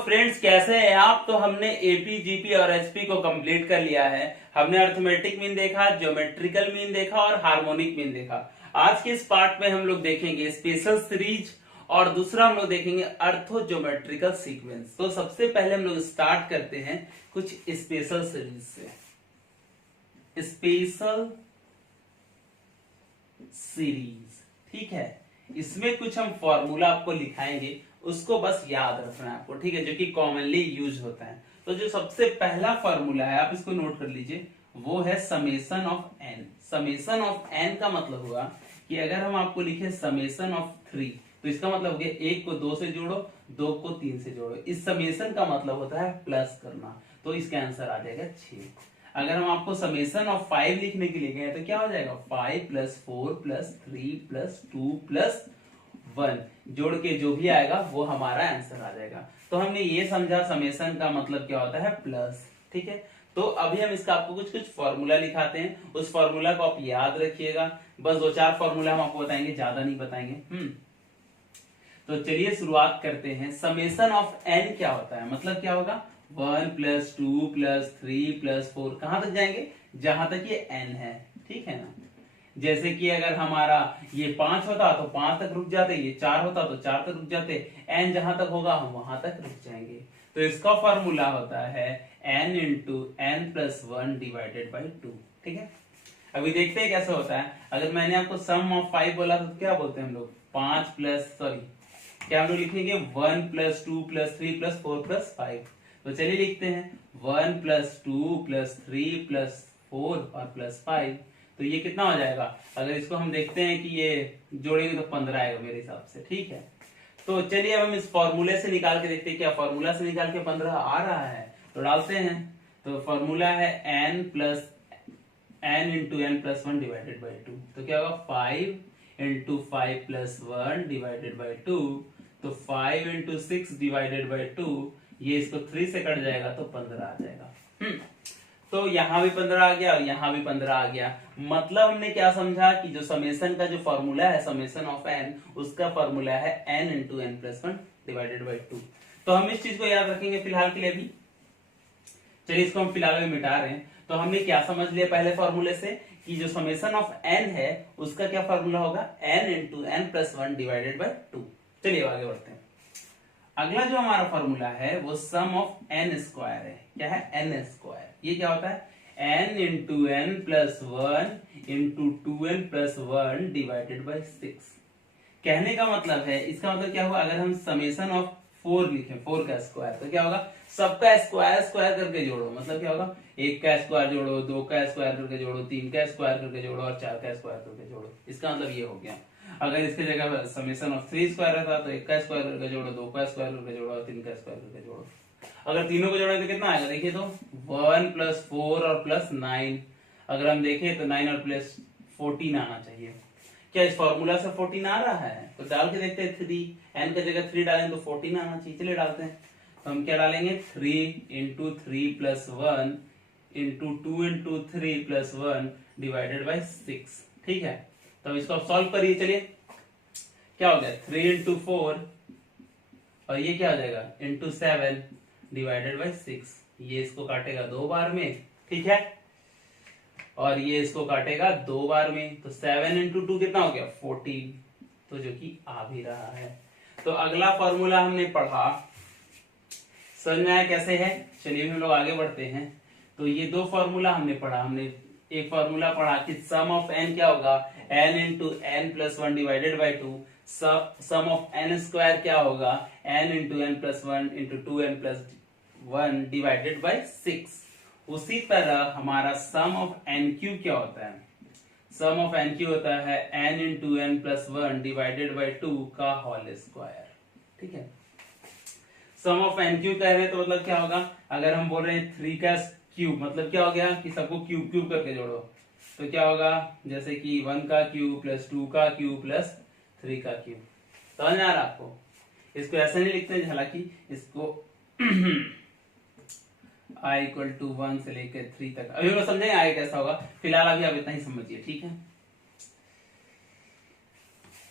Friends, कैसे हैं आप। तो हमने एपी, जीपी और एचपी को कंप्लीट कर लिया है। हमने अर्थमेटिक मीन देखा, ज्योमेट्रिकल मीन देखा और हार्मोनिक मीन देखा। आज के इस पार्ट में हम लोग देखेंगे स्पेशल सीरीज और दूसरा हम लोग देखेंगे अर्थो ज्योमेट्रिकल सीक्वेंस। तो सबसे पहले हम लोग स्टार्ट करते हैं कुछ स्पेशल सीरीज से। स्पेशल सीरीज, ठीक है। इसमें कुछ हम फॉर्मूला आपको लिखाएंगे, उसको बस याद रखना है आपको, ठीक है, जो कि कॉमनली यूज होता है। तो जो सबसे पहला फॉर्मूला है, आप इसको नोट कर लीजिए, वो है summation of N. Summation of N का मतलब हुआ कि अगर हम आपको लिखे समेशन ऑफ 3, तो इसका मतलब हो गया 1 को 2 से जोड़ो, 2 को 3 से जोड़ो। इस समेशन का मतलब होता है प्लस करना, तो इसका आंसर आ जाएगा 6। अगर हम आपको समेशन ऑफ 5 लिखने के लिए गए तो क्या हो जाएगा, 5 + 4 + 3 + 2 + 1 जोड़ के जो भी आएगा वो हमारा आंसर आ जाएगा। तो हमने ये समझा समेशन का मतलब क्या होता है, प्लस, ठीक है। तो अभी हम इसका आपको कुछ कुछ फॉर्मूला लिखाते हैं, उस फॉर्मूला को आप याद रखिएगा। बस 2-4 फॉर्मूला हम आपको बताएंगे, ज्यादा नहीं बताएंगे। तो चलिए शुरुआत करते हैं। समेशन ऑफ एन क्या होता है, मतलब क्या होगा, 1 + 2 + 3 + 4, कहां तक जाएंगे, जहां तक ये एन है, ठीक है ना। जैसे कि अगर हमारा ये 5 होता तो 5 तक रुक जाते, ये 4 होता तो 4 तक रुक जाते, एन जहां तक होगा हम वहां तक रुक जाएंगे। तो इसका फॉर्मूला होता है n × n + 1 / 2, ठीक है। अभी देखते हैं कैसे होता है। अगर मैंने आपको सम ऑफ 5 बोला तो क्या बोलते हैं हम लोग, 5 प्लस, सॉरी क्या हम लोग लिखेंगे, 1 + 2 + 3 + 4 + 5। तो चलिए लिखते हैं 1 + 2 + 3 + 4 और +5। तो ये कितना हो जाएगा, अगर इसको हम देखते हैं कि ये जोड़ेंगे तो 15 आएगा मेरे हिसाब से, ठीक है। तो चलिए अब हम इस फॉर्मूले से निकाल के देखते हैं, क्या फॉर्मूला से निकाल के 15 आ रहा है, तो डालते हैं। तो फॉर्मूला है n × n + 1 / 2। तो क्या होगा, 5 × 5 + 1 / 2। तो 5 × 6 / 2, ये इसको 3 से कट जाएगा तो 15 आ जाएगा। तो यहां भी 15 आ गया और यहां भी 15 आ गया। मतलब हमने क्या समझा कि जो समेशन का जो फॉर्मूला है, समेशन ऑफ एन, उसका फॉर्मूला है n × n + 1 / 2। तो हम इस चीज को याद रखेंगे फिलहाल के लिए भी। चलिए इसको हम फिलहाल अभी मिटा रहे हैं। तो हमने क्या समझ लिया पहले फॉर्मूले से, कि जो समेशन ऑफ एन है उसका क्या फॉर्मूला होगा, n × n + 1 / 2। चलिए आगे बढ़ते हैं। अगला जो हमारा फॉर्मूला है वो सम ऑफ n स्क्वायर है। क्या है, n स्क्वायर। ये क्या होता है, n × n + 1 × 2n + 1 / 6। कहने का मतलब है, इसका मतलब क्या हुआ, अगर हम समेशन ऑफ 4 लिखें, 4 का स्क्वायर, तो क्या होगा, सबका स्क्वायर स्क्वायर करके जोड़ो। मतलब क्या होगा, 1 का स्क्वायर जोड़ो, 2 का स्क्वायर करके जोड़ो, 3 का स्क्वायर करके जोड़ो और 4 का स्क्वायर करके जोड़ो। इसका मतलब ये हो गया। अगर इसके जगह समेशन ऑफ 3 स्क्वायर रहता तो 1 का स्क्वायर करके जोड़ो, 2 का स्क्वायर करके जोड़ो और 3 का स्क्वायर करके जोड़ो। अगर तीनों को जोड़ें तो कितना आएगा, देखिए तो 1 + 4 और +9। अगर हम देखें तो 9 और +14 आना चाहिए। क्या इस फॉर्मूला से 14 आ रहा है, तो डाल के देखते हैं। 3 n की जगह 3 डालें तो 14 आना चाहिए। चलिए डालते हैं। तो हम क्या डालेंगे, 3 × 3 + 1 × 2 × 3 + 1 / 6, ठीक है। तो इसको आप सॉल्व करिए। चलिए क्या हो गया, 3 × 4 और ये क्या हो जाएगा, × 7 / 6। ये इसको काटेगा 2 बार में, ठीक है, और ये इसको काटेगा 2 बार में। तो 7 × 2 कितना हो गया, 14, तो जो कि आ भी रहा है। तो अगला फॉर्मूला हमने पढ़ा, समझ में आया कैसे है। चलिए हम लोग आगे बढ़ते हैं। तो ये 2 फॉर्मूला हमने पढ़ा। हमने एक फॉर्मूला पढ़ा कि सम ऑफ n क्या होगा, n × n + 1 / 2। Sum of n square क्या होगा, n × n + 1 × 2n + 1 / 6। उसी तरह हमारा सम ऑफ n³ क्या होता है, सम ऑफ n³ होता है n × n + 1 / 2 का होल स्क्वायर, ठीक है। सम ऑफ n³ कह रहे हैं तो मतलब क्या होगा, अगर हम बोल रहे हैं 3 का क्यूब, मतलब क्या हो गया कि सबको क्यूब क्यूब करके जोड़ो, तो क्या होगा, जैसे कि 1 का क्यूब + 2 का क्यूब + 3 का क्यूब। समझ में आ रहा आपको। इसको ऐसे नहीं लिखते हैं, हालांकि इसको i = 1 से लेकर 3 तक अभी हम लोग समझेंगे आगे कैसा होगा। फिलहाल अभी आप इतना ही समझिए, ठीक है।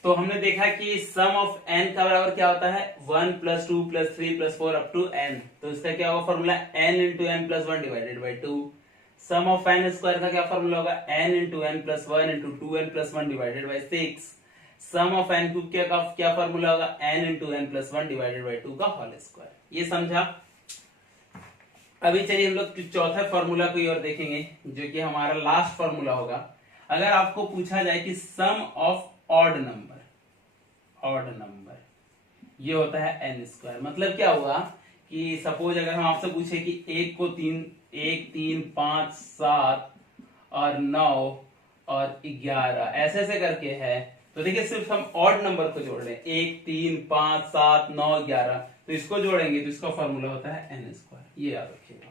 तो हमने देखा कि सम ऑफ n का बराबर क्या होता है 1 plus 2 plus 3 plus 4 up to n। तो इसका क्या होगा formula n into N plus one divided by 2। Sum of n square का क्या फॉर्मूला होगा n into N plus one into two N plus one divided by 6। Sum of n cube का क्या formula होगा n into N plus one divided by 2 का whole square. ये समझा। अभी चलिए हम लोग चौथे फॉर्मूला को और देखेंगे जो कि हमारा लास्ट फॉर्मूला होगा। अगर आपको पूछा जाए कि सम ऑफ ऑड नंबर ये होता है n स्क्वायर। मतलब क्या हुआ कि सपोज अगर हम आपसे पूछे कि एक को 3 5 7 और 9 और 11 ऐसे ऐसे करके है, तो देखिए सिर्फ हम ऑड नंबर को जोड़ रहे हैं 1 3 5 7 9 11, तो इसको जोड़ेंगे तो इसका फॉर्मूला होता है n स्क्वायर। ये याद रखिएगा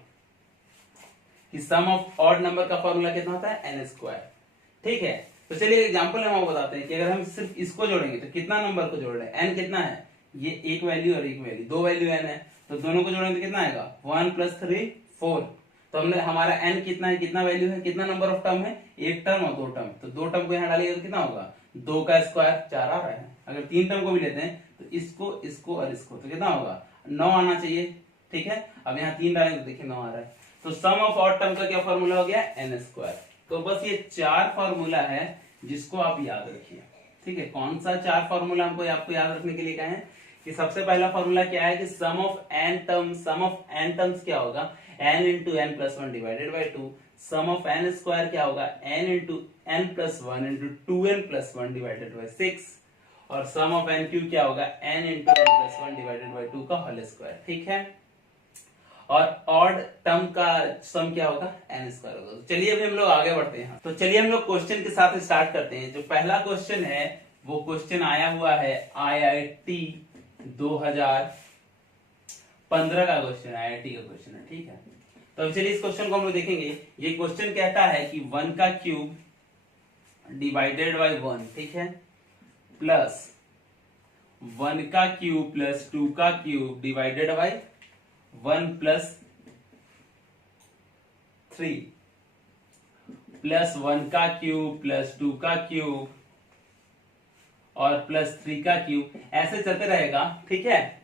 कि सम ऑफ ऑड नंबर का फॉर्मूला कितना होता है n स्क्वायर। ठीक है, तो चलिए एग्जांपल हम आपको बताते हैं कि अगर हम सिर्फ इसको जोड़ेंगे तो कितना नंबर को जोड़ रहे हैं, n कितना है, ये एक वैल्यू और एक वैल्यू, दो वैल्यू n है, तो दोनों को जोड़ेंगे तो कितना आएगा 1 प्लस 3 4। तो हमने हमारा n कितना है, कितना वैल्यू है, कितना नंबर ऑफ टर्म है, एक टर्म और दो टर्म, तो दो टर्म को यहाँ डालिएगा तो कितना होगा 2 का स्क्वायर 4 आ रहा है। अगर तीन टर्म को भी लेते हैं तो इसको और इसको, तो कितना होगा 9 आना चाहिए। ठीक है, अब यहाँ 3 डालेंगे तो देखिए 9 आ रहा है। तो सम ऑफ ऑड टर्म का क्या फॉर्मूला हो गया n स्क्वायर। तो बस ये 4 फॉर्मूला है जिसको आप याद रखिए। ठीक है, कौन सा 4 फॉर्मूला हमको आपको याद रखने के लिए कहा है कि सबसे पहला फॉर्मूला क्या है कि सम ऑफ n टर्म्स क्या होगा n into N plus one divided by 2। Sum of n square क्या होगा n into N plus one into two N plus one divided by 6। और सम ऑफ n क्यूब क्या होगा n into N plus one divided by 2 का whole square. ठीक है, और odd term का सम क्या होगा n स्क्वायर होगा। तो चलिए अभी हम लोग आगे बढ़ते हैं। तो चलिए हम लोग क्वेश्चन के साथ स्टार्ट करते हैं। जो पहला क्वेश्चन है वो क्वेश्चन आया हुआ है IIT 2015 का क्वेश्चन, IIT का क्वेश्चन है। ठीक है, तो अब चलिए इस क्वेश्चन को हम लोग देखेंगे। ये क्वेश्चन कहता है कि 1 का क्यूब डिवाइडेड बाई 1, ठीक है, प्लस 1 का क्यूब प्लस 2 का cube divided by 1 plus 3 plus 1 का क्यूब प्लस 2 का क्यूब और प्लस 3 का क्यूब, ऐसे चलते रहेगा। ठीक है,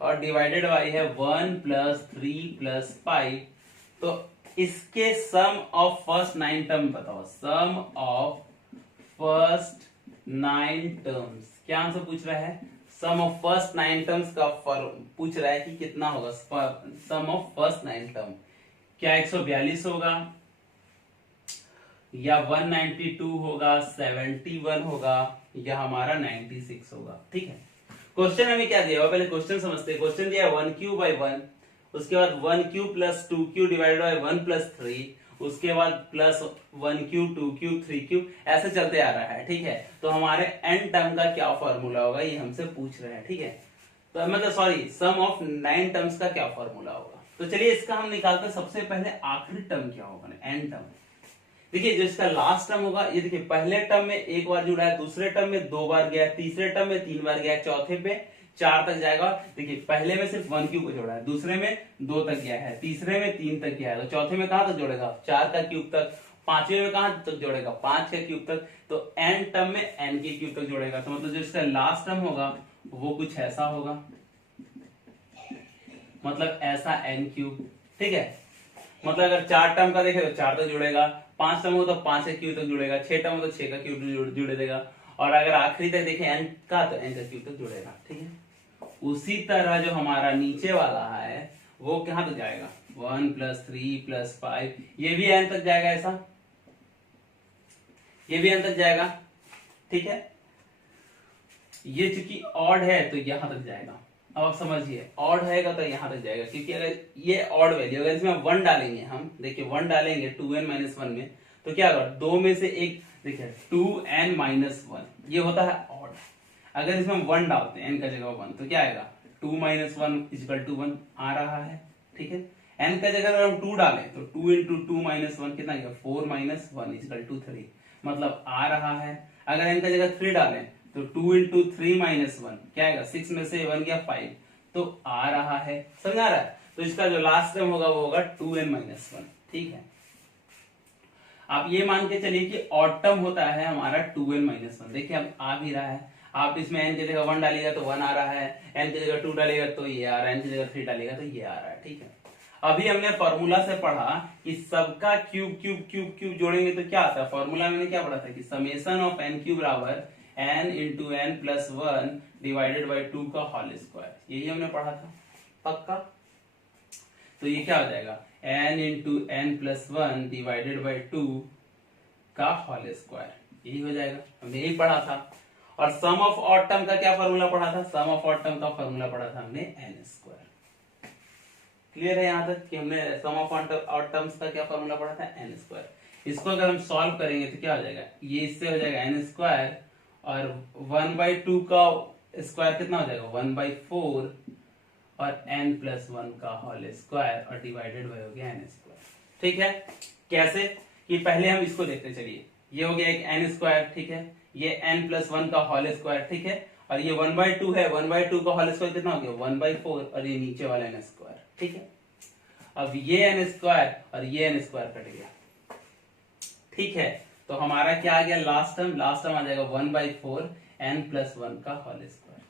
और डिवाइडेड बाई है 1 प्लस 3 प्लस 5। तो इसके सम ऑफ फर्स्ट 9 टर्म बताओ। सम ऑफ फर्स्ट 9 टर्म्स, क्या आंसर पूछ रहा है, सम ऑफ फर्स्ट 9 टर्म्स का पूछ रहा है कि कितना होगा सम ऑफ फर्स्ट 9 टर्म। क्या 142 होगा या 192 होगा, 71 होगा या हमारा 96 होगा। ठीक है, क्वेश्चन हमें क्या दिया हुआ, पहले क्वेश्चन समझते हैं। क्वेश्चन दिया 1 क्यूब बाई 1, उसके बाद 1 cube plus 2 cube divided by 1 plus 3, उसके बाद प्लस 1 क्यूब 2 क्यूब 3 क्यूब, ऐसे चलते आ रहा है। ठीक है, तो हमारे n टर्म का क्या फॉर्मूला होगा ये हमसे पूछ रहे हैं। ठीक है, तो मतलब सॉरी सम ऑफ 9 टर्म्स का क्या फॉर्मूला होगा। तो चलिए इसका हम निकालते हैं। सबसे पहले आखिरी टर्म क्या होगा, n टर्म। देखिए जो इसका लास्ट टर्म होगा, ये देखिए पहले टर्म में एक बार जुड़ा है, दूसरे टर्म में 2 बार गया, तीसरे टर्म में 3 बार गया, चौथे पे 4 तक जाएगा। देखिए पहले में सिर्फ 1 क्यूब को जोड़ा है, दूसरे में 2 तक गया है, तीसरे में 3 तक गया है, तो चौथे में कहां तक जोड़ेगा 4 का क्यूब तक, पांचवें में कहां तक जोड़ेगा 5 के क्यूब तक, तो n टर्म में n के क्यूब तक जोड़ेगा। तो मतलब जो इसका लास्ट टर्म होगा वो कुछ ऐसा होगा, मतलब ऐसा n क्यूब। ठीक है, मतलब अगर 4 टर्म का देखे तो 4 तक जुड़ेगा, 5 टर्म हो तो 5 के क्यूब तक जुड़ेगा, 6 टर्म हो तो 6 का क्यूब जुड़े देगा, और अगर आखिरी तक देखे n का तो n का क्यूब तक जुड़ेगा। ठीक है, उसी तरह जो हमारा नीचे वाला है वो कहां तक जाएगा 1 प्लस 3 प्लस 5, ये भी n तक जाएगा, ऐसा ये भी n तक जाएगा। ठीक है, ये चूंकि ऑड है तो यहां तक जाएगा। अब आप समझिए ऑड रहेगा तो यहां तक जाएगा, क्योंकि अगर ये ऑड वैल्यू, अगर इसमें 1 डालेंगे हम, देखिए 1 डालेंगे 2n माइनस 1 में, तो क्या होगा 2 में से एक, देखिए 2n माइनस 1 ये होता है ऑड। अगर इसमें हम 1 डालते हैं n का जगह 1, तो क्या आएगा 2 माइनस 1 इक्वल टू 1 आ रहा है। ठीक है, n का जगह अगर हम 2 डालें तो 2 इंटू 2 माइनस 1 कितना आएगा 4 माइनस 1 इक्वल टू 3, मतलब आ रहा है। अगर n का जगह 3 डालें तो 2 इंटू 3 माइनस 1 क्या आएगा, 6 में से 1 गया 5, तो आ रहा है। समझ आ रहा है, तो इसका जो लास्ट टर्म होगा वो होगा 2n माइनस 1। ठीक है, आप ये मान के चलिए कि ऑड टर्म होता है हमारा 2n माइनस 1। देखिए अब आ भी रहा है, आप इसमें n की जगह 1 डालिएगा तो 1 आ रहा है, n की जगह 2 डालिएगा तो ये आ रहा है, n की जगह 3 डालिएगा तो ये आ रहा है। ठीक है, अभी हमने फॉर्मूला से पढ़ा कि सबका क्यूब क्यूब क्यूब क्यूब जोड़ेंगे तो क्या आता है। फॉर्मूला में क्या पढ़ा था कि समेशन ऑफ n क्यूब बराबर n into n plus 1 divided by 2 का होल स्क्वायर, यही हमने पढ़ा था पक्का। तो ये क्या हो जाएगा n into n plus 1 divided by 2 का होल स्क्वायर, यही हो जाएगा, हमने यही पढ़ा था। और सम ऑफ ऑड टर्म का क्या फॉर्मूला पढ़ा था, सम ऑफ ऑड टर्म का फॉर्मूला पढ़ा था हमने n स्क्वायर। क्लियर है यहाँ तक कि हमने सम ऑफ ऑड टर्म्स का क्या फॉर्मूला पढ़ा था n स्क्वायर। इसको अगर हम सॉल्व करेंगे तो क्या हो जाएगा, ये इससे हो जाएगा n स्क्वायर और 1/2 का स्क्वायर कितना हो जाएगा 1/4 और n प्लस 1 का होल स्क्वायर और डिवाइडेड बाय हो गया n स्क्वायर। ठीक है, कैसे कि पहले हम इसको देखते चलिए, ये हो गया एक n स्क्वायर, ठीक है, ये n प्लस 1 का होल स्क्वायर, ठीक है, और ये 1/2 है, 1/2 का होल स्क्वायर कितना हो गया 1/4 और ये नीचे वाला n स्क्वायर। ठीक है, अब ये n स्क्वायर और ये n स्क्वायर कट गया। ठीक है, तो हमारा क्या आ गया लास्ट टर्म आ जाएगा 1/4 n प्लस 1 का होल स्क्वायर।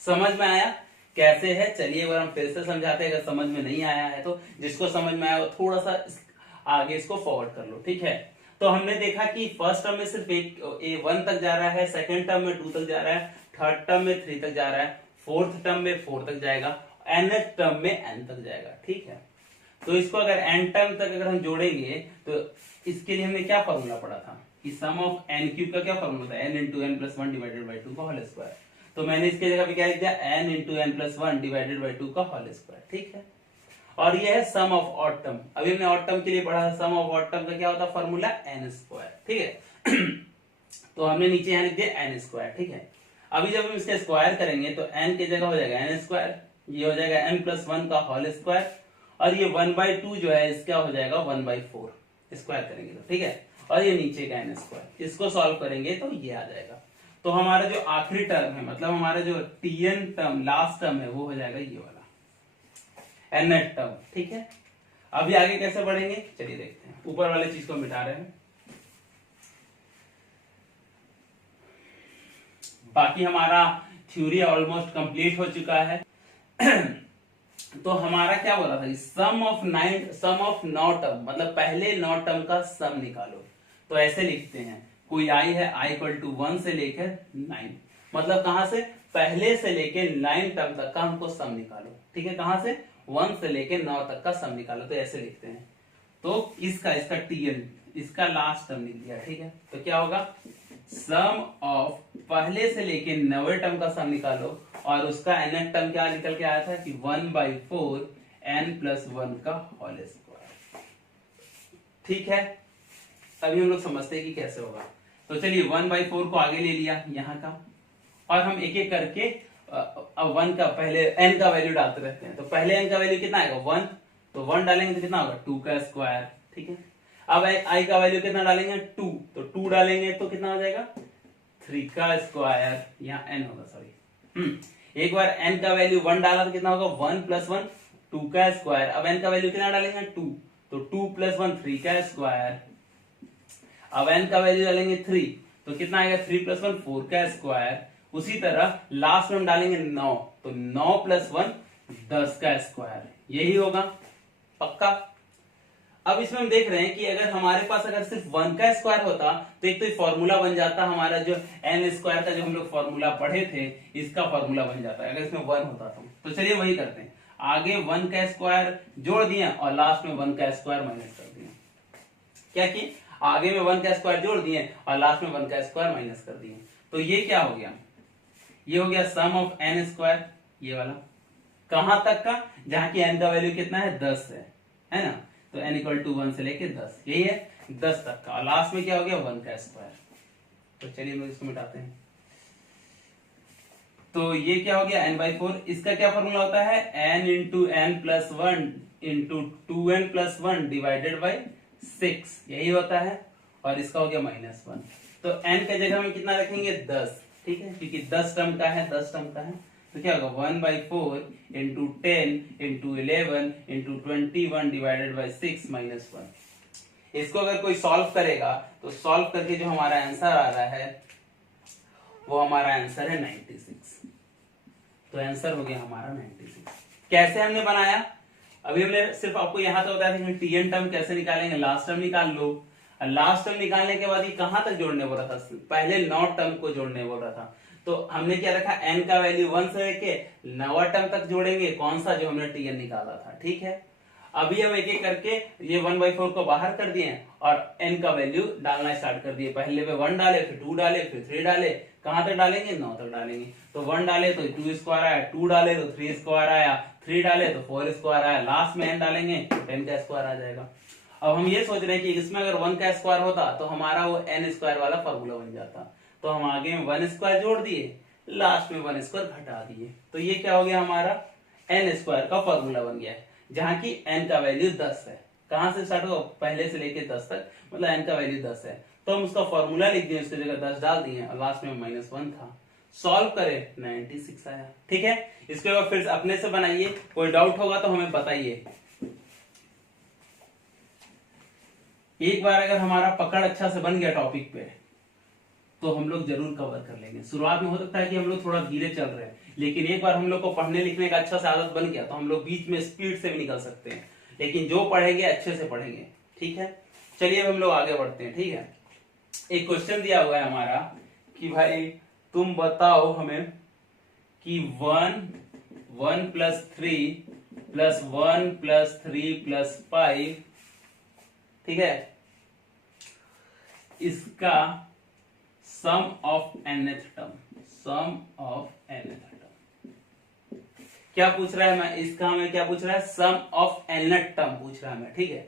समझ में आया कैसे है? चलिए एक बार हम फिर से समझाते हैं, अगर समझ में नहीं आया है तो जिसको समझ में आया वो थोड़ा सा आगे इसको फॉरवर्ड कर लो। ठीक है, तो हमने देखा कि फर्स्ट टर्म में सिर्फ एक 1 तक जा रहा है, सेकंड टर्म में 2 तक जा रहा है, थर्ड टर्म में 3 तक जा रहा है, फोर्थ टर्म में 4 तक जाएगा, nth टर्म में n तक जाएगा। ठीक है, तो इसको अगर n टर्म तक अगर हम जोड़ेंगे तो इसके लिए हमने क्या फॉर्मूला पढ़ा था कि सम ऑफ n क्यूब का क्या फॉर्मूला था n into n plus 1 divided by 2 का होल स्क्वायर। तो मैंने इसके जगह पे क्या लिख दिया n into n plus 1 divided by 2 का होल स्क्वायर। ठीक है, और ये है सम ऑफ ऑड टर्म। अभी हमने ऑड टर्म के लिए पढ़ा था सम ऑफ ऑड टर्म का क्या होता है फॉर्मूला n स्क्वायर। ठीक है तो हमने नीचे यहाँ लिख दिया n स्क्वायर। ठीक है, अभी जब हम इसका स्क्वायर करेंगे तो n की जगह हो जाएगा n स्क्वायर, ये हो जाएगा n प्लस 1 का होल स्क्वायर और ये 1/2 जो है इसका हो जाएगा 1/4 स्क्वायर करेंगे तो। ठीक है, और ये नीचे का n स्क्वायर, इसको सॉल्व करेंगे तो ये आ जाएगा। तो हमारा जो आखिरी टर्म है मतलब हमारा जो tn टर्म लास्ट टर्म है वो हो जाएगा ये वाला nth टर्म। ठीक है, अभी आगे कैसे बढ़ेंगे चलिए देखते हैं। ऊपर वाले चीज को मिटा रहे हैं, बाकी हमारा थ्योरी ऑलमोस्ट कंप्लीट हो चुका है। तो हमारा क्या बोला था सम ऑफ 9 टर्म मतलब पहले 9 टर्म का सम निकालो। तो ऐसे लिखते हैं, कोई i है i इक्वल टू 1 से लेकर 9, मतलब कहां से पहले से लेकर 9 टर्म तक का हमको सम निकालो। ठीक है, कहां से 1 से लेकर 9 तक का सम निकालो। तो ऐसे लिखते हैं, तो इसका tn इसका लास्ट टर्म लिख दिया। ठीक है, तो क्या होगा सम ऑफ पहले से लेके 90 टर्म का सम निकालो और उसका nth टर्म क्या निकल के आया था कि 1/4 n प्लस 1 का होल स्क्वायर। ठीक है, अभी हम लोग समझते हैं कि कैसे होगा। तो चलिए 1/4 को आगे ले लिया यहाँ का और हम एक एक करके अब 1 का पहले n का वैल्यू डालते रहते हैं। तो पहले n का वैल्यू कितना आएगा 1, तो 1 डालेंगे तो कितना होगा 2 का स्क्वायर। ठीक है, अब i का वैल्यू कितना डालेंगे 2, तो 2 डालेंगे तो कितना हो जाएगा 3 का स्क्वायर, यहाँ n होगा सॉरी। एक बार n का वैल्यू 1 डाला तो कितना होगा 1 प्लस 1 2 का स्क्वायर। अब n का वैल्यू कितना डालेंगे 2, तो 2 प्लस 1 3 का स्क्वायर। अब n का वैल्यू डालेंगे 3, तो कितना आएगा 3 प्लस 1 4 का स्क्वायर। उसी तरह लास्ट में हम डालेंगे 9, तो 9 प्लस 1 10 का स्क्वायर, यही होगा पक्का। अब इसमें हम देख रहे हैं कि अगर हमारे पास अगर सिर्फ 1 का स्क्वायर होता तो एक तो फॉर्मूला बन जाता हमारा जो n स्क्वायर का जो हम लोग फॉर्मूला पढ़े थे इसका फॉर्मूला बन जाता है अगर इसमें 1 होता तो चलिए वही करते हैं। आगे 1 का स्क्वायर जोड़ दिया और लास्ट में 1 का स्क्वायर माइनस कर दिया। क्या कि आगे में 1 का स्क्वायर जोड़ दिए और लास्ट में 1 का स्क्वायर माइनस कर दिए। तो ये क्या हो गया, ये हो गया सम ऑफ n स्क्वायर, ये वाला कहां तक का जहां की n का वैल्यू कितना है 10 है ना, तो n इक्वल टू 1 से लेके 10, यही है 10 तक का। और लास्ट में क्या हो गया 1 का स्क्वायर। तो चलिए हम इसको मिटाते हैं। तो ये क्या हो गया n/4, इसका क्या फॉर्मूला होता है n into n plus 1 into 2n plus 1 divided by 6, यही होता है। और इसका हो गया -1, तो n के जगह में कितना रखेंगे 10। ठीक है, क्योंकि 10 टर्म का है, 10 टर्म का है, तो क्या होगा 1/4 into 10 into 11 into 21 divided by 6 -1। इसको अगर कोई सॉल्व करेगा तो सॉल्व करके जो हमारा आंसर आ रहा है वो हमारा आंसर है 96। तो आंसर हो गया हमारा 96। कैसे हमने बनाया, अभी हमने सिर्फ आपको यहां तो बताया था कि टीएन टर्म कैसे निकालेंगे, लास्ट टर्म निकाल लो। लास्ट टर्म निकालने के बाद ये कहां तक जोड़ने बोला था, पहले 9 टर्म को जोड़ने बोल रहा था। तो हमने क्या रखा, n का वैल्यू 1 से लेके 9वां टर्म तक जोड़ेंगे, कौन सा, जो हमने टीएन निकाला था। ठीक है, अभी हम एक एक करके ये 1/4 को बाहर कर दिए और n का वैल्यू डालना स्टार्ट कर दिए। पहले पे 1 डाले, फिर 2 डाले, फिर 3 डाले, कहां तक डालेंगे, 9 तक डालेंगे। तो 1 डाले तो 2 स्क्वायर आया, 2 डाले तो 3 स्क्वायर आया, 3 डाले तो 4 स्क्वायर आया, लास्ट में n डालेंगे तो 10 का स्क्वायर आ जाएगा। अब हम ये सोच रहे हैं कि इसमें अगर 1 का स्क्वायर होता तो हमारा वो n स्क्वायर वाला फॉर्मूला बन जाता। तो हम आगे में 1 स्क्वायर जोड़ दिए, लास्ट में 1 स्क्वायर घटा दिए, तो ये क्या हो गया, हमारा n स्क्वायर का फॉर्मूला बन गया है, जहां की n का वैल्यू 10 है। कहां से स्टार्ट होगा, पहले से लेके 10 तक, मतलब n का वैल्यू 10 है। तो हम उसका फॉर्मूला लिख दिए, उसकी जगह 10 डाल दिए और लास्ट में -1 था। सॉल्व करें, 96 आया। ठीक है, इसके बाद फिर अपने से बनाइए, कोई डाउट होगा तो हमें बताइए। एक बार अगर हमारा पकड़ अच्छा से बन गया टॉपिक पे तो हम लोग जरूर कवर कर लेंगे। शुरुआत में हो सकता है कि हम लोग थोड़ा धीरे चल रहे हैं, लेकिन एक बार हम लोग को पढ़ने लिखने का अच्छा से आदत बन गया तो हम लोग बीच में स्पीड से भी निकल सकते हैं, लेकिन जो पढ़ेंगे अच्छे से पढ़ेंगे। ठीक है, चलिए अब हम लोग आगे बढ़ते हैं। ठीक है, एक क्वेश्चन दिया हुआ है हमारा कि भाई तुम बताओ हमें कि 1 + 3 + 1 + 3 + 5, ठीक है, इसका sum of nth term, sum of nth term क्या पूछ रहा है, मैं इसका हमें क्या पूछ रहा है, सम ऑफ nth टर्म पूछ रहा है हमें। ठीक है,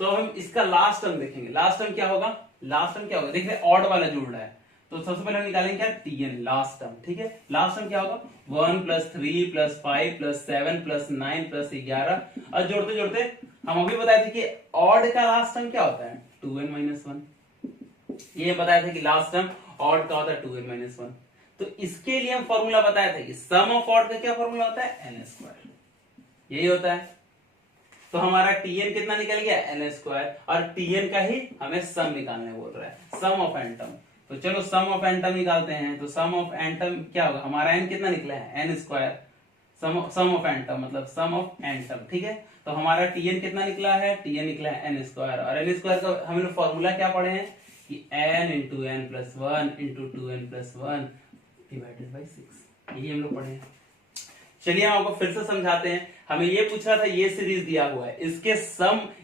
तो हम इसका लास्ट टर्म देखेंगे। लास्ट टर्म क्या होगा, लास्ट टर्म क्या होगा, देखिए ऑड वाला जुड़ रहा है, तो सबसे पहले हम निकालेंगे क्या, टीएन लास्ट टर्म। ठीक है, लास्ट टर्म क्या होगा, 1 + 3 + 5 + 7 + 9 + 11, और जोड़ते जोड़ते हम अभी बताए थे कि ऑड का लास्ट टर्म क्या होता है, 2n - 1। ये बताया था कि लास्ट टर्म ऑड का होता है 2n - 1। तो इसके लिए हम फॉर्मूला बताया था कि सम ऑफ ऑड का क्या फॉर्मूला होता है, n², यही होता है। तो हमारा टीएन कितना निकल गया, n², और टीएन का ही हमें सम निकालने बोल रहा है, सम ऑफ n टर्म। तो चलो सम ऑफ n टर्म निकालते हैं। तो सम ऑफ n टर्म क्या होगा, हमारा n कितना निकला है, n², some of n term मतलब सम ऑफ n टर्म। ठीक है, तो हमारा टीएन कितना निकला है, टीएन निकला है n², और n² का हमने फॉर्मूला क्या पढ़े हैं कि n × n + 1 × 2n + 1 / 6, यही हम लोग पढ़े हैं। चलिए हम आपको फिर से समझाते हैं। हमें ये पूछ रहा था, ये सीरीज दिया हुआ है,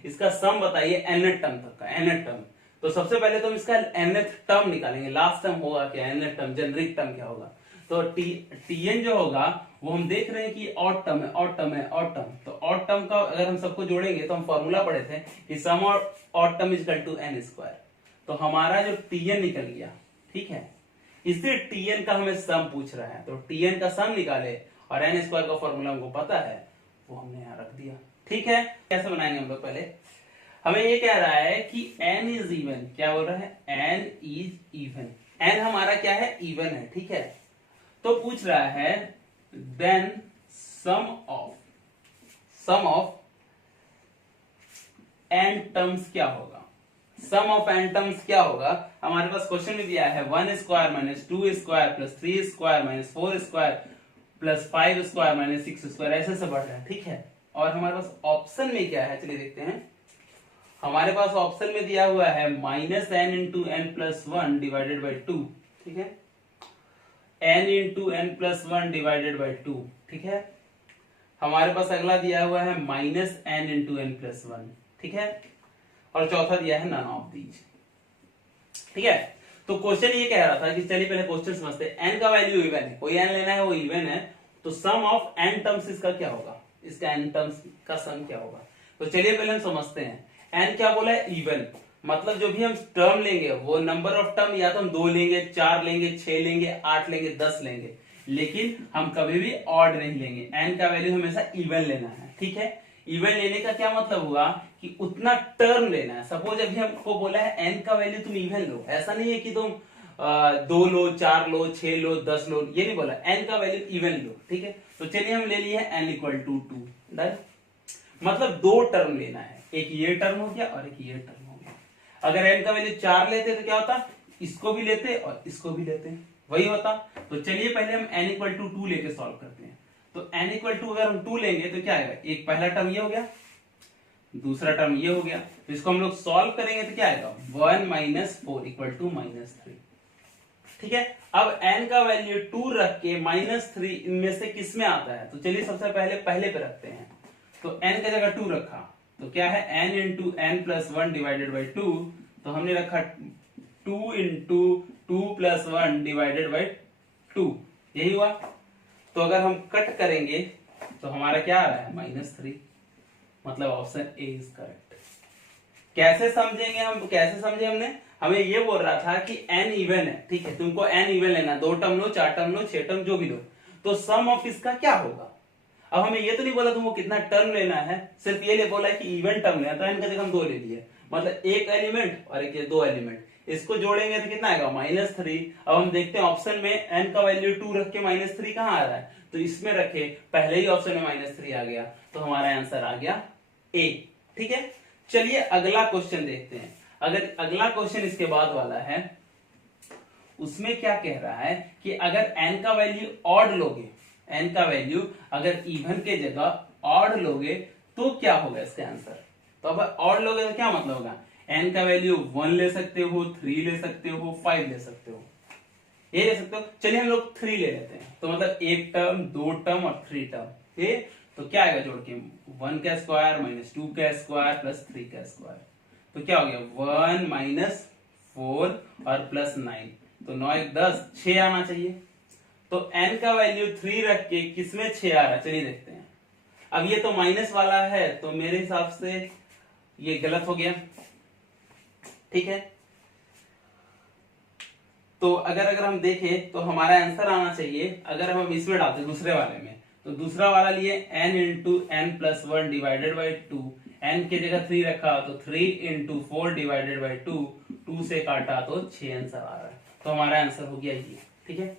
इसका सम बताइए nth टर्म तक का, nth टर्म। तो सबसे पहले तो हम इसका nth टर्म निकालेंगे, लास्ट टर्म होगा क्या, nth टर्म, जेनरिक टर्म क्या होगा। तो टीएन जो होगा वो हम देख रहे हैं कि ऑड टर्म है, ऑड टर्म है, ऑड टर्म। तो ऑड टर्म का अगर हम सबको जोड़ेंगे तो हम फॉर्मूला पढ़े थे कि सम ऑड टर्म = n²। तो हमारा जो टीएन निकल गया, ठीक है, इसी टीएन का हमें सम पूछ रहा है, तो टीएन का सम निकाले और n² का फॉर्मूला हमको पता है, वो हमने यहाँ रख दिया। ठीक है, कैसे बनाएंगे हम लोग, पहले हमें ये कह रहा है कि n इज इवन, क्या बोल रहा है, n इज इवन, n हमारा क्या है, इवन है। ठीक है, तो पूछ रहा है then sum of n terms क्या होगा, सम ऑफ n टर्म्स क्या होगा। हमारे पास क्वेश्चन में दिया है 1² - 2² + 3² - 4² + 5² - 6², ऐसे से बढ़ रहा है। ठीक है, और हमारे पास ऑप्शन में क्या है, चलिए देखते हैं। हमारे पास ऑप्शन में दिया हुआ है -n × n + 1 / 2। ठीक है, n × n + 1 / 2। ठीक है, हमारे पास अगला दिया हुआ है -n × n + 1। ठीक है, और चौथा दिया है नन ऑफ दीज। ठीक है, तो क्वेश्चन ये कह रहा था कि चलिए पहले क्वेश्चन समझते हैं। n का वैल्यू इवन है, कोई n लेना है वो इवन है, तो सम ऑफ n टर्म्स इसका क्या होगा, इसका n टर्म्स का सम क्या होगा। तो चलिए पहले हम समझते हैं। n क्या बोला है, इवन, मतलब जो भी हम टर्म लेंगे वो नंबर ऑफ टर्म या तो हम 2 लेंगे, 4 लेंगे, 6 लेंगे, 8 लेंगे, 10 लेंगे, लेकिन हम कभी भी ऑड नहीं लेंगे। n का वैल्यू हमेशा इवन लेना है। ठीक है, इवन लेने का क्या मतलब हुआ कि उतना टर्म लेना है। सपोज अभी हमको बोला है n का वैल्यू तुम इवन लो, ऐसा नहीं है कि तुम 2 लो, 4 लो, 6 लो, 10 लो, ये नहीं बोला, n का वैल्यू इवन लो। ठीक है, तो चलिए हम ले लिए n = 2, डन, मतलब 2 टर्म लेना है, एक ये टर्म हो गया और एक ये टर्म हो गया। अगर n का वैल्यू 4 लेते तो क्या होता, इसको भी लेते और इसको भी लेते, वही होता। तो चलिए पहले हम n इक्वल टू 2 लेके सॉल्व करते हैं। तो n इक्वल टू अगर हम 2 लेंगे तो क्या आएगा, एक पहला टर्म ये हो गया, दूसरा टर्म ये हो गया, तो इसको हम लोग सॉल्व करेंगे तो क्या आएगा 1 माइनस 4 इक्वल टू -3। ठीक है, अब n का वैल्यू 2 रख के -3 इनमें से किस में आता है, तो चलिए सबसे पहले पे रखते हैं। तो n का जगह 2 रखा तो क्या है n into n plus 1 divided by 2, तो हमने रखा 2 इंटू 2 प्लस 1 डिवाइडेड बाई 2, यही हुआ। तो अगर हम कट करेंगे तो हमारा क्या आ रहा है -3, मतलब ऑप्शन ए इज करेक्ट। कैसे समझेंगे हम, कैसे समझे हमने, हमें ये बोल रहा था कि n इवन है, ठीक है, तुमको n इवन लेना, 2 टर्म लो, 4 टर्म लो, 6 टर्म जो भी लो, तो सम ऑफ इसका क्या होगा। अब हमें ये तो नहीं बोला तुमको कितना टर्म लेना है, सिर्फ ये बोला कि इवन टर्म लेना, तो n का जगह हम 2 ले लिए, मतलब एक एलिमेंट और एक 2 एलिमेंट, इसको जोड़ेंगे तो कितना आएगा -3। अब हम देखते हैं ऑप्शन में n का वैल्यू 2 रख के -3 कहां आ रहा है, तो इसमें रखे, पहले ही ऑप्शन में -3 आ गया, तो हमारा आंसर आ गया ए। ठीक है, चलिए अगला क्वेश्चन देखते हैं। अगर अगला क्वेश्चन इसके बाद वाला है, उसमें क्या कह रहा है कि अगर n का वैल्यू ऑड लोगे, n का वैल्यू अगर इवन के जगह ऑड लोगे तो क्या होगा इसका आंसर। तो अब ऑड लोगे तो क्या मतलब होगा, n का वैल्यू 1 ले सकते हो, 3 ले सकते हो, 5 ले सकते हो, ये ले सकते हो। चलिए हम लोग 3 ले लेते हैं, तो मतलब एक टर्म, 2 टर्म और 3 टर्म, ठीक, तो क्या आएगा जोड़ के 1 का स्क्वायर माइनस 2 का स्क्वायर प्लस 3 का स्क्वायर, तो क्या हो गया 1 माइनस 4 और प्लस 9, तो 9 1 10, 6 आना चाहिए। तो n का वैल्यू 3 रख के किसमें 6 आ रहा है, चलिए देखते हैं। अब ये तो माइनस वाला है, तो मेरे हिसाब से ये गलत हो गया, ठीक है। तो अगर हम देखें तो हमारा आंसर आना चाहिए, अगर हम इसमें डालते दूसरे वाले में, तो दूसरा वाला लिए n into n plus 1 divided by 2, n के जगह 3 रखा तो 3 इंटू 4 डिवाइडेड बाई 2, 2 से काटा तो 6 आंसर आ रहा है, तो हमारा आंसर हो गया ये। ठीक है,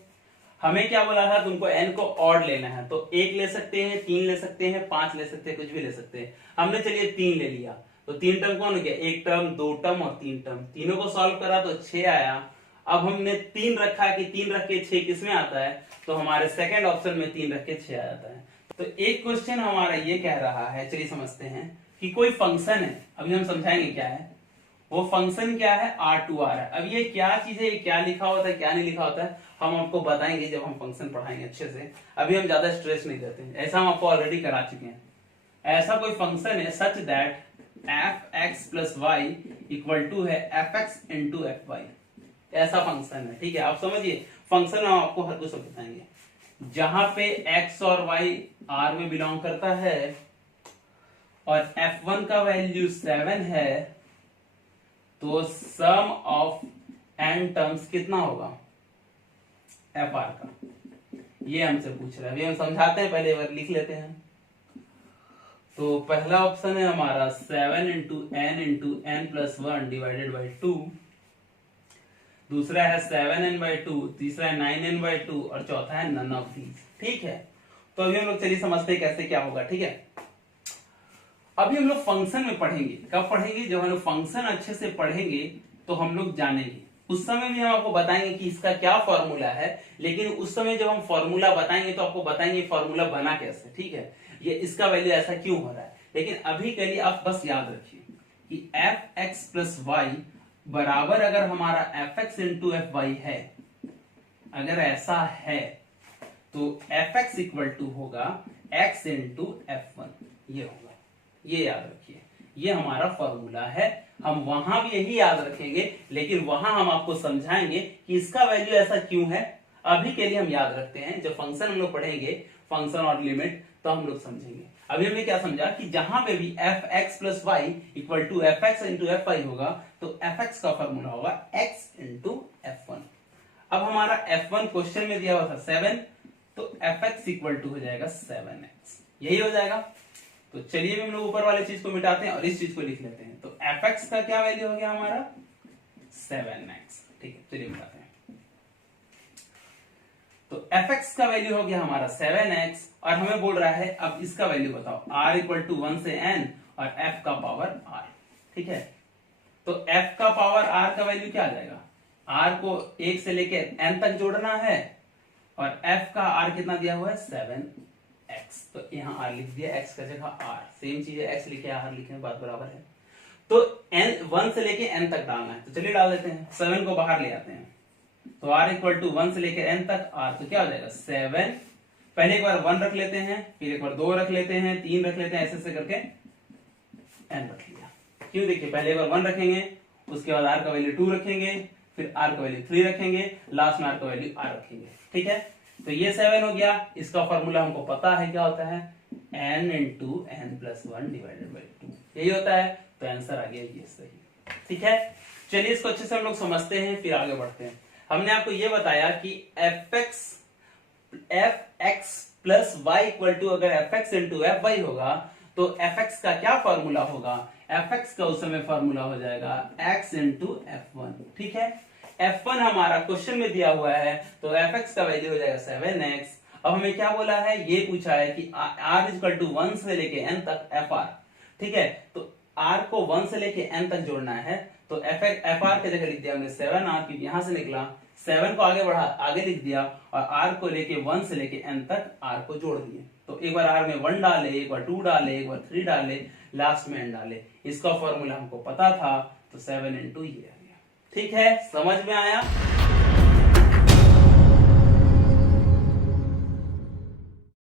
हमें क्या बोला था, तुमको n को ऑड लेना है, तो 1 ले सकते हैं, 3 ले सकते हैं, 5 ले सकते हैं, कुछ भी ले सकते हैं। हमने चलिए 3 ले लिया, तो 3 टर्म कौन हो गया, एक टर्म, 2 टर्म और 3 टर्म, तीनों को सॉल्व करा तो 6 आया। अब हमने 3 रखा कि 3 रख के 6 किसमें आता है, तो हमारे सेकंड ऑप्शन में 3 रख के 6 आ जाता है। तो एक क्वेश्चन हमारा ये कह रहा है, चलिए समझते हैं कि कोई फंक्शन है, अभी हम समझाएंगे क्या है वो फंक्शन, क्या है R2R है। अब ये क्या चीज है, क्या लिखा होता है क्या नहीं लिखा होता है, हम आपको बताएंगे जब हम फंक्शन पढ़ाएंगे अच्छे से, अभी हम ज्यादा स्ट्रेस नहीं देते हैं, ऐसा हम आपको ऑलरेडी करा चुके हैं। ऐसा कोई फंक्शन है such that fx plus y equal to है fx इंटू fy, ऐसा फंक्शन है, ठीक है। आप समझिए फंक्शन हम आपको हर कुछ बताएंगे, जहां पे x और y R में बिलोंग करता है और f1 का वैल्यू 7 है, तो सम ऑफ n टर्म्स कितना होगा fr का, ये हमसे पूछ रहा है। अभी हम समझाते हैं, पहले बार लिख लेते हैं। तो पहला ऑप्शन है हमारा 7 into n plus 1 divided by 2, दूसरा है 7n/2, तीसरा है 9n/2 और चौथा है नन ऑफ दीज। ठीक है, तो अभी हम लोग चलिए समझते हैं कैसे क्या होगा। ठीक है, अभी हम लोग फंक्शन में पढ़ेंगे, कब पढ़ेंगे, जब हम लोग फंक्शन अच्छे से पढ़ेंगे तो हम लोग जानेंगे। उस समय भी हम आपको बताएंगे कि इसका क्या फॉर्मूला है, लेकिन उस समय जब हम फॉर्मूला बताएंगे तो आपको बताएंगे फॉर्मूला बना कैसे, ठीक है, ये इसका वैल्यू ऐसा क्यों हो रहा है। लेकिन अभी के लिए आप बस याद रखिए कि fx प्लस वाई बराबर अगर हमारा fx इंटू एफ वाई है, अगर ऐसा है तो fx इक्वल टू होगा x इंटू f1, ये होगा, ये याद रखिए, ये हमारा फॉर्मूला है। हम वहां भी यही याद रखेंगे, लेकिन वहां हम आपको समझाएंगे कि इसका वैल्यू ऐसा क्यों है। अभी के लिए हम याद रखते हैं, जब फंक्शन हम लोग पढ़ेंगे, फंक्शन और लिमिट, तो हम लोग समझेंगे। अभी हमने क्या समझा कि जहां पे भी fx plus y equal to fx into f y होगा, तो fx का फॉर्मूला होगा x इंटू f1। अब हमारा f1 क्वेश्चन में दिया हुआ था 7, तो fx इक्वल टू हो जाएगा 7x, यही हो जाएगा। तो चलिए हम लोग ऊपर वाले चीज को मिटाते हैं और इस चीज को लिख लेते हैं। तो fx का क्या वैल्यू हो गया हमारा 7x, ठीक है, चलिए मिटाते हैं। तो fx का वैल्यू हो गया हमारा 7x, और हमें बोल रहा है अब इसका वैल्यू बताओ, r इक्वल टू 1 से n और f का पावर r, ठीक है। तो f का पावर r का वैल्यू क्या आ जाएगा, आर को 1 से लेके n तक जोड़ना है और f का r कितना दिया हुआ है 7x, तो यहाँ r लिख दिया, x का जगह r, सेम चीज है, x लिखे r लिखे बात बराबर है। तो n 1 से लेके n तक डालना है, तो चलिए डाल देते हैं, 7 को बाहर ले आते हैं, तो r इक्वल टू 1 से लेके n तक r, तो क्या हो जाएगा 7, पहले एक बार 1 रख लेते हैं, फिर एक बार 2 रख लेते हैं, 3 रख लेते हैं, ऐसे ऐसे करके n रख लिया। क्यों, देखिए पहले एक बार 1 रखेंगे, उसके बाद r का वैल्यू 2 रखेंगे, फिर r का वैल्यू 3 रखेंगे, लास्ट में r का वैल्यू r रखेंगे। ठीक है, तो ये 7 हो गया, इसका फॉर्मूला हमको पता है क्या होता है, n into n plus 1 divided by 2, यही होता है, तो आंसर आ गया ये सही। ठीक है, चलिए इसको अच्छे से हम लोग समझते हैं, फिर आगे बढ़ते हैं। हमने आपको ये बताया कि fx plus y equal to, अगर fx इंटू एफ वाई होगा तो fx का क्या फॉर्मूला होगा, fx का उस समय फॉर्मूला हो जाएगा x इंटू f1। ठीक है, f1 हमारा क्वेश्चन में दिया हुआ है, तो fx का वैल्यू हो जाएगा 7x। अब हमें क्या बोला है, ये पूछा है कि r इक्वल टू 1 से लेके n तक fr। ठीक है, तो r को 1 से लेके n तक जोड़ना है, तो fr के जगह लिख दिया हमने 7r, क्योंकि यहां से निकला 7 को आगे बढ़ा, आगे लिख दिया, और r को लेके 1 से लेके n तक r को जोड़ दिए, तो एक बार r में 1 डाले, एक बार 2 डाले, एक बार 3 डाले, लास्ट में n डाले, इसका फॉर्मूला हमको पता था, तो 7 इंटू ये आ गया। ठीक है, समझ में आया।